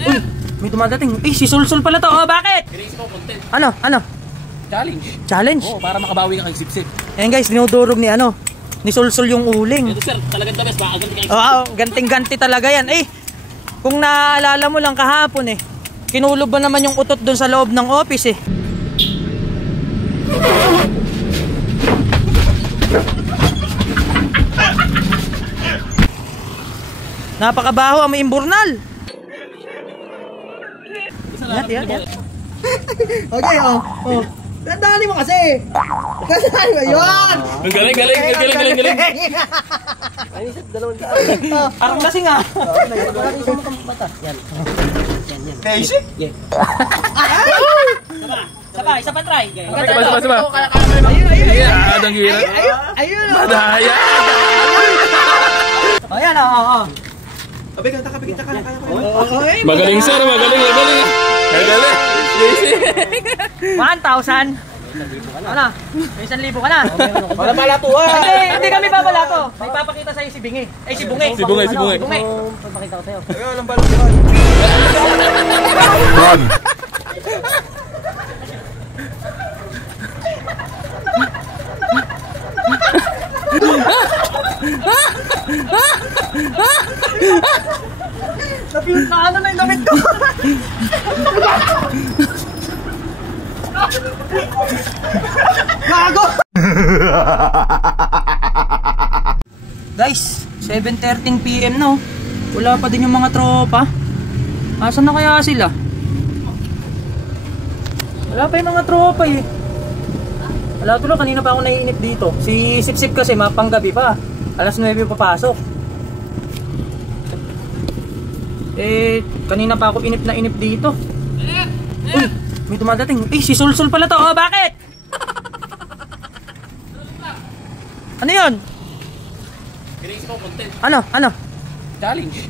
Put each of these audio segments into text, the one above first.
Uy, may dumadating. Eh, si Sulsul pala to. Oh, bakit? Ano? Challenge. Challenge? Oo, para makabawi ka kay Sipsip. Ayan guys, dinudurog ni ni Sulsul yung uling. Ito sir, talagang the best. Makaganti ka kay Oo, ganting-ganti talaga yan. Eh, kung naalala mo lang kahapon kinulob ba naman yung utot doon sa loob ng office Napakabaho ang may imburnal. Yan. Okay, Tandaan mo kasi. Tandaan mo yun. Ang galing. Ay, dalawang parang lasing Yan. Basic? Yeah. Isa pa try. Saba. Ayun. Adang gira. Ayun. Madaya. Ayan, Magaling sir, magaling. 1,000. Ano? May 1,000 ka na. Wala pala to Hindi kami babalato. May papakita sa'yo si Bingi. Si Bungi. Si Bungi. Papakita ko sa'yo. Walang balato. Run! Napintaan na yung damit ko. Gago! Guys, 7:13 PM na Wala pa din yung mga tropa. Asan na kaya sila? Wala pa yung mga tropa Wala tuloy, kanina pa ako naiinip dito. Si Sipsip kasi mapanggabi pa. Alas 9 papasok. Kanina pa ako inip dito. Uy, may dumadating. Si Sulsul pala to. Oh, bakit? Ano yun? Ano?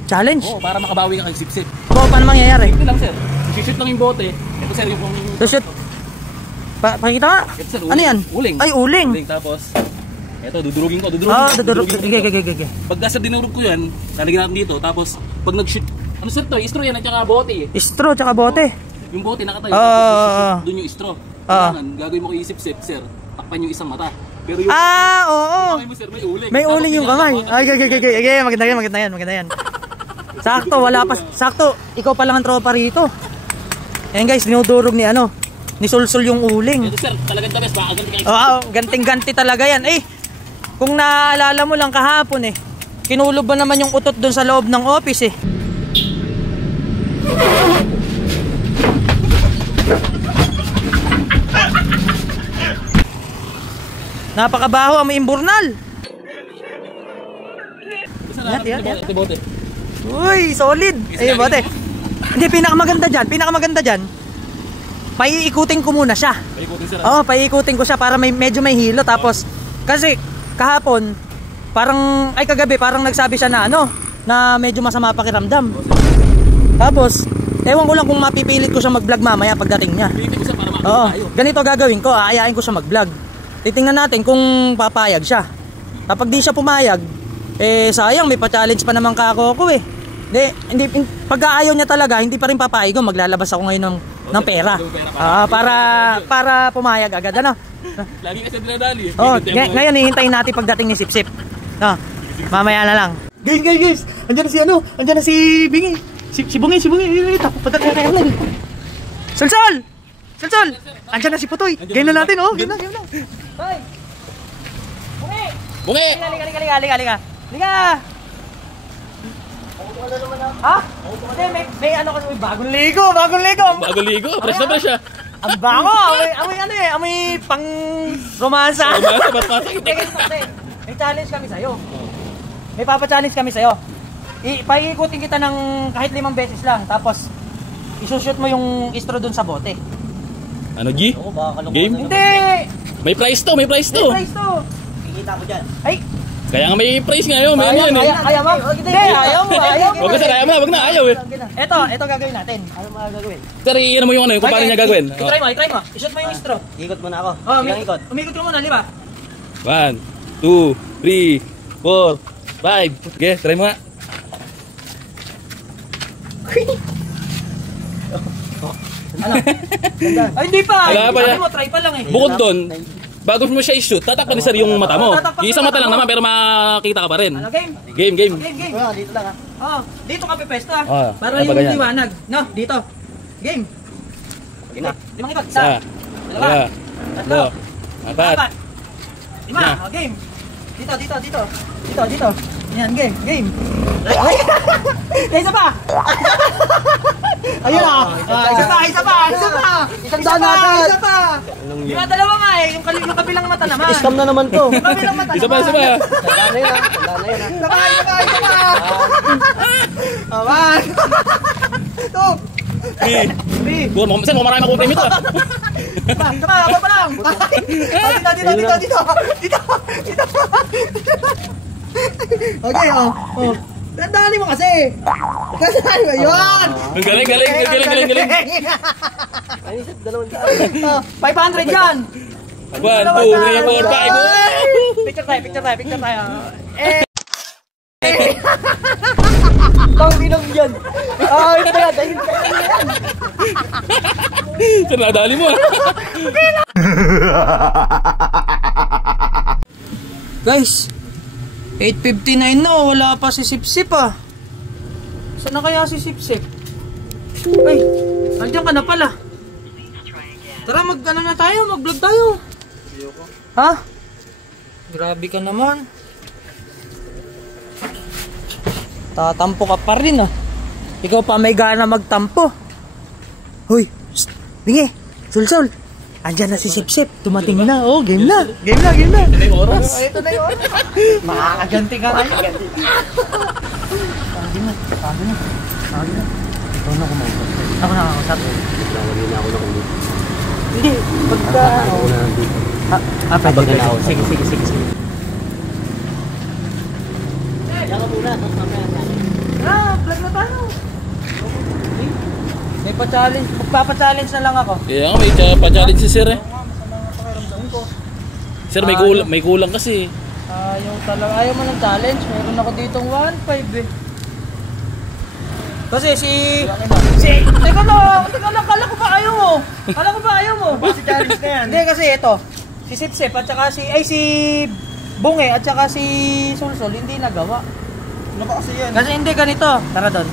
Challenge? Oo, para makabawi ka kay Sipsip. Paano mangyayari? Ito lang sir. Shoot lang yung bote. Ito sir yung... Shoot. Pakita nga. Ito sir, Ano yan? Uling. Ay, uling. Tapos, ito, dudurugin ko. Dudurog. Sige. Pagka sir dinurog ko yan, lalagyan natin dito. Tapos, pag nag-shoot, ano sir to? Straw yan at saka bote Straw tsaka bote. Yung bote nakatayo. Tapos, doon yung straw. Gagawin mo kay Sipsip, sir. Takpan yung isang mata. Pero yung... Oo. Mo, sir, may uling. May uling yung kamay. Ay, maganda yan. Sakto, wala pa. Sakto, ikaw pa lang ang tropa rito. Ayan guys, dinudurog ni Sulsul yung uling. Ito sir, talagang the best. Makaganti ka kay Oo, ganting-ganti talaga yan. Kung naalala mo lang kahapon kinulob ba naman yung utot doon sa loob ng office Napakabaho ang may imburnal. Yan. Bote. Uy, solid. Ayun, bote. Hindi, pinakamaganda dyan. Paiikutin ko muna siya. Paiikutin ko siya para medyo may hilo. Tapos, kasi kahapon, kagabi, parang nagsabi siya na medyo masama pakiramdam. Tapos, ewan ko lang kung mapipilit ko siya mag-vlog mamaya pagdating niya. Ganito gagawin ko, aayain ko siya mag-vlog. Titingnan natin kung papayag siya. Kapag di siya pumayag, sayang, may pa-challenge pa naman kako ko Hindi, pag ayaw niya talaga, hindi pa rin papayag ko. Maglalabas ako ngayon ng pera. Para pumayag agad, Lagi kasi dinadali. Ngayon hihintayin natin pagdating ni Sipsip. Mamaya na lang. Guys, andiyan na si Bingi. Si Bungi. Pagdating na kayo. Sulsul! Andiyan na si Putoy. Game na natin, game na. Hoy! Bungi! Halika. Ha? May kasi bagong ligo. Fresh na fresh Ang bango. Amoy pang romansa. May challenge kami sa'yo. May papa-challenge kami sa'yo. Paikutin kita ng kahit 5 beses lang. Tapos, isushoot mo yung straw dun sa bote. Ano, G? Game? Hindi! May price to. Kikita ko dyan. Ay! Kaya nga may price nga yun. May ano yan Ayaw mo? Hindi, ayaw mo. Huwag kasi ayaw mo. Wag na, ayaw Ito gagawin natin. Ano mo gagawin? Sir, iyan mo yung kung paano niya gagawin. I-try mo. I-shoot mo yung straw. Ikot muna ako. Umikot ka muna, di ba? 1, 2, 3, 4, 5. Okay, try mo nga. Ano? Ay, hindi pa. Wala pa Sabi yan. mo, try pa lang eh. Bukod doon, bago mo siya i-shoot, tatakpan ni sir yung mata mo. Tatakpan Yung isang mata lang naman pero makita ka pa rin. Ano, game? Game, game. Game. Dito lang ha. Oh, dito ka pepesto ah. Ah, Para ano ba yung ganyan? liwanag. No, dito. Game. Sige na. Limang ikot. Isa, Dalawa. dalawa, Tatlo. apat. Lima. Na. Oh, game. Dito. Dito. Yan, game. Isa pa. Ayun ah. Isa pa. Isang daan na agad. Isa pa. Di ba dalawa nga eh. Yung kabilang mata naman. Scam na naman to. Yung kabilang mata Isa pa, isa pa. Tandaan na yun ha. Tandaan na yun ha. Isa pa. One. Two. Three. Sir, kung marami akong premium ito. Tama, aba pa lang. Dito. Okay, oh. Tandaan mo kasi. Tandaan mo, yun. Ang galing. Ay, isip, 200. 500 yan. 1, 2, 3, 4, 5. Picture tayo. Tawag dinog yan. Ay, dahil yan. Sir, nadali mo. Guys, 8:59 na, wala pa si Sipsip ah. Saan na kaya si Sipsip? Ay, nandiyan ka na pala. Tara, mag-ano na tayo, mag-vlog tayo. Ha? Grabe ka naman. Tatampo ka pa rin ah. Ikaw pa may gana magtampo. Hoy, psst, bingi, sul. Andyan na si Sipsip, tumating na. Oh, game na. Ito na yung oras. Ito na yun. Makakaganti ka kayo. Sabi na. Ikaw na kumain. Ako na kakausap. Lagi na ako na kulit. Hindi, pagka... Ako na nandito. Pwede na ako. Sige. Diyan ka muna, tapos mamaya na. Vlog na tayo. May pa-challenge. Magpapa-challenge na lang ako. Kaya nga, may pa-challenge si sir eh. Sir, may kulang kasi. Ayaw mo ng challenge. Meron ako ditong 1.5 eh. Kasi Teka lang, kala ko ba ayaw mo? Si challenge na yan. Hindi kasi ito. Si Sipsip at saka si Bunge at saka si Sulsol hindi nagawa. Ano ba kasi yan? Kasi hindi ganito. Tara doon.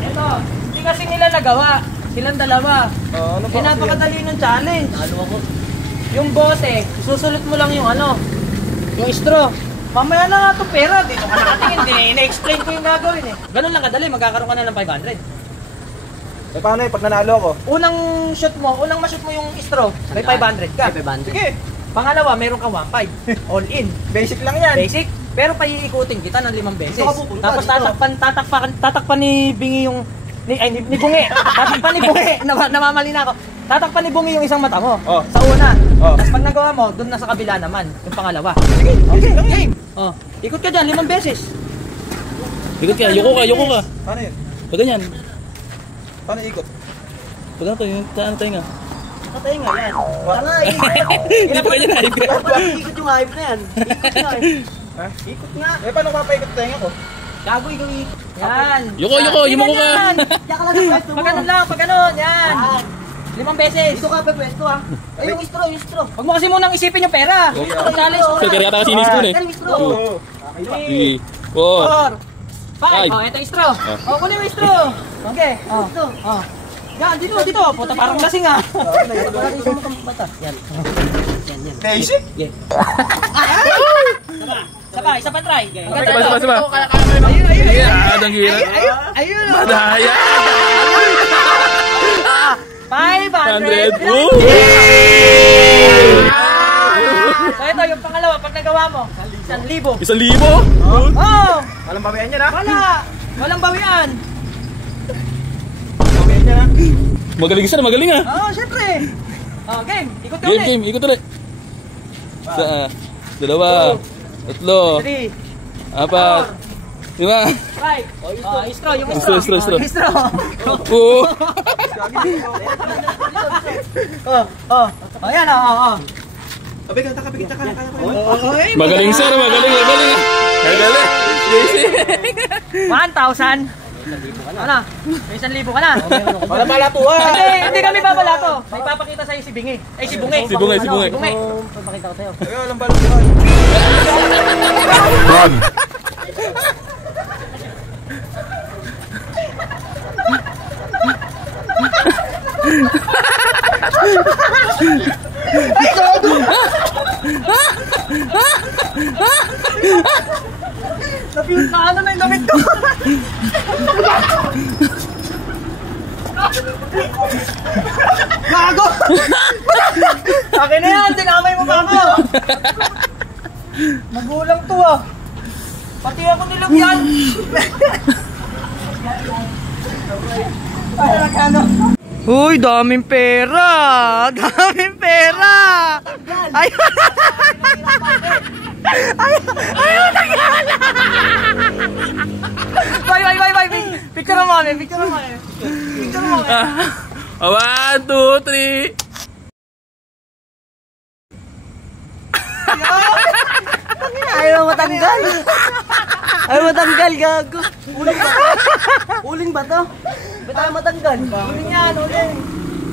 Ito, hindi kasi nila nagawa. Silang dalawa. Ano ba kasi Napakadali ng challenge. Talo ako. Yung bote, susulit mo lang yung yung straw. Mamaya na nga itong pera. Dito ka nakatingin. Ina-explain ko yung gagawin eh. Ganun lang kadali. Magkakaroon ka na ng 500. Eh paano pag nanalo ako? Unang ma-shoot mo yung straw, may 500 ka. May 500. Sige. Pangalawa, meron kang 1.5. All in. Basic lang yan. Basic. Pero paiikutin kita ng 5 beses. Dito ka pupunta, Tapos dito. tatakpan ni Bingi yung ni Bungi. Tatakpan ni Bungi. Namamali na ako. Tatakpan ni Bungi yung isang mata mo. Oh. Sa una. Oh. Tapos pag nagawa mo, doon na sa kabila naman, yung pangalawa. Sige. Okay. Game. Oh. Ikot ka diyan 5 beses. Ikot ka, yuko ka. Paano yun? Pag ganyan. Paano ikot? Pag ganito, yung tayo nga. Patay nga yan. Tanga, Hindi pa ganyan na. ikot yung hype na yan. Ikot nga eh. Ha? Ikot nga. Eh paano papaikot tayo ko? Gago ikaw ikot. Yan. Yuko, yumuko ka. Diyan ka lang sa pwesto mo. Pag ganun lang, pag ganun. Yan. 5 beses. Dito ka pa pwesto ha. Ay yung straw. Huwag mo kasi munang isipin yung pera. Challenge mo. Sir, kaya kata ka sinis ko eh. Yan yung straw. 3, 4. 5. Five. Oh, ito yung straw. Oh, kunin mo yung straw. Okay. Oh. Yan, dito. Puta, parang lasing ah. Yan. Basic? Yeah. Isa pa try. Sama. Adang hirap. Ayun. Madaya. 500. 100. So ito yung pangalawa, pag nagawa mo, 1,000. 1,000? Oh! Walang babayan niya na? Walang bawian. Babayan niya na? Magaling sir, magaling ah. Oh, syempre. Oh, game. Ikot ka ulit. Game, ikot ulit. Isa, 2, 3, 3, 4, 5. 5. Oh, straw, yung straw. Straw. Yung straw. Oh. Oh, yan oh. Kapigil ka. Magaling sir, magaling. Magaling. 1,000. Ano? May 1,000 ka na. Wala pala to ah. Hindi kami babalato. May papakita sa'yo si Bingi. Ay, si Bungi. Si Bungi. Papakita ko sa'yo. Ay, walang balutuhan. Run! Napiyot na ano na yung damit ko. Gago! Akin na yan, dinamay mo pa ako. Magulang to ah. Pati ako nilagyan. Uy, daming pera! Daming pera! Ayun! Ayun! Bye! Picture mo kami! Picture mo kami! 1, 2, 3. Ayaw matanggal! Ayaw matanggal, gago! Uling ba to? Ba't tayo matanggal? Uling yan, uling!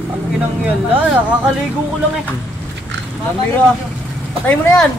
Ang inang yun lang, nakakaligo ko lang eh. Nambira. Patay mo na yan.